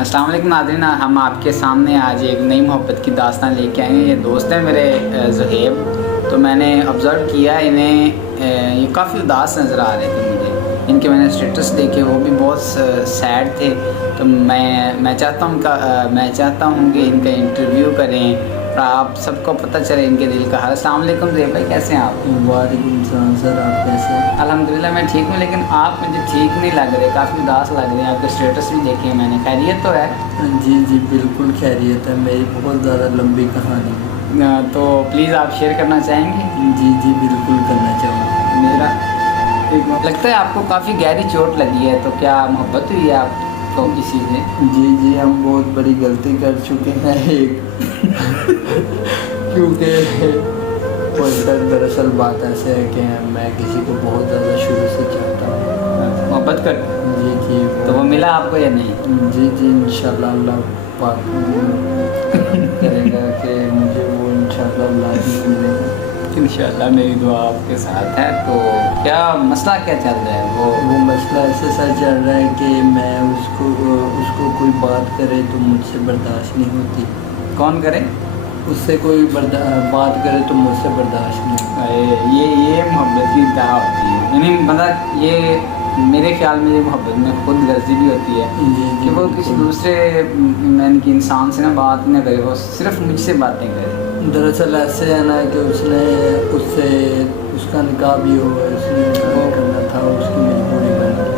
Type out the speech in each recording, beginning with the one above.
السلام علیکم ناظرین، ہم آپ کے سامنے آج ایک نئی محبت کی داستان لے کے آئے ہیں۔ یہ دوست ہیں میرے زہیب، تو میں نے آبزرو کیا انہیں یہ کافی اداس نظر آ رہے تھے مجھے، ان کے میں نے اسٹیٹس دیکھے وہ بھی بہت سیڈ تھے۔ تو میں چاہتا ہوں کہ ان کا انٹرویو کریں اور آپ سب کو پتہ چلے ان کے دل کا حال۔ السلام علیکم زہیب بھائی، کیسے ہیں آپ؟ وعلیکم السلام سر، آپ کیسے ہیں؟ الحمدللہ میں ٹھیک ہوں، لیکن آپ مجھے ٹھیک نہیں لگ رہے، کافی اداس لگ رہے ہیں۔ آپ کے اسٹیٹس بھی دیکھے میں نے، خیریت تو ہے؟ جی بالکل خیریت ہے، میری بہت زیادہ لمبی کہانی ہے۔ تو پلیز آپ شیئر کرنا چاہیں گے؟ جی بالکل کرنا چاہوں گا۔ میرا لگتا ہے آپ کو کافی گہری چوٹ لگی ہے، تو کیا محبت ہوئی ہے آپ کو کسی سے؟ جی ہم بہت بڑی غلطی کر چکے ہیں ایک کیونکہ دراصل بات ایسے ہے کہ میں کسی کو بہت زیادہ شروع سے چاہتا ہوں، محبت کر جی تو وہ ملا آپ کو یا نہیں؟ جی انشاءاللہ اللہ پاک کرے گا کہ مجھے وہ انشاءاللہ لازم ملے گا۔ انشاءاللہ میری دعا آپ کے ساتھ ہے۔ تو کیا مسئلہ کیا چل رہا ہے؟ وہ مسئلہ ایسے سا چل رہا ہے کہ میں اس کو کوئی بات کرے تو مجھ سے برداشت نہیں ہوتی۔ کون کرے؟ اس سے کوئی بات کرے تو مجھ سے برداشت نہیں ہوتی۔ یہ محبت کی انتہا ہوتی ہے، یعنی مطلب یہ میرے خیال میں یہ محبت میں خود غرضی بھی ہوتی ہے کہ وہ کسی دوسرے کہ انسان سے نہ بات نہ کرے، وہ صرف مجھ سے باتیں کرے۔ دراصل ایسے ہے نا کہ اس کا نکاح بھی ہو، اس نے نکاح کرنا تھا، اس کی مجبوری بن گئی۔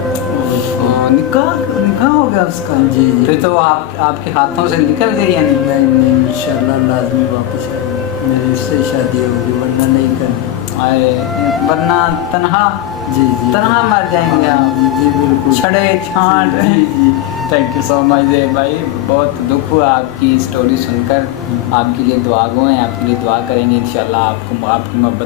نکاح ہو گیا اس کا؟ جی پھر تو آپ کے ہاتھوں سے نکل گئی یعنی؟ نہیں انشاءاللہ لازمی واپس آئے گی، میری اس سے شادی ہوگی، ورنہ نہیں کرنی، ورنہ تنہا تنہا مر جائیں گے آپ؟ جی بالکل، چھڑے چھانٹ۔ جی تھینک یو سو مچ زہیب بھائی، بہت دکھ ہوا آپ کی اسٹوری سن کر۔ آپ کے لیے دعا گو ہیں، آپ کے لیے دعا کریں گے انشاءاللہ آپ کی محبت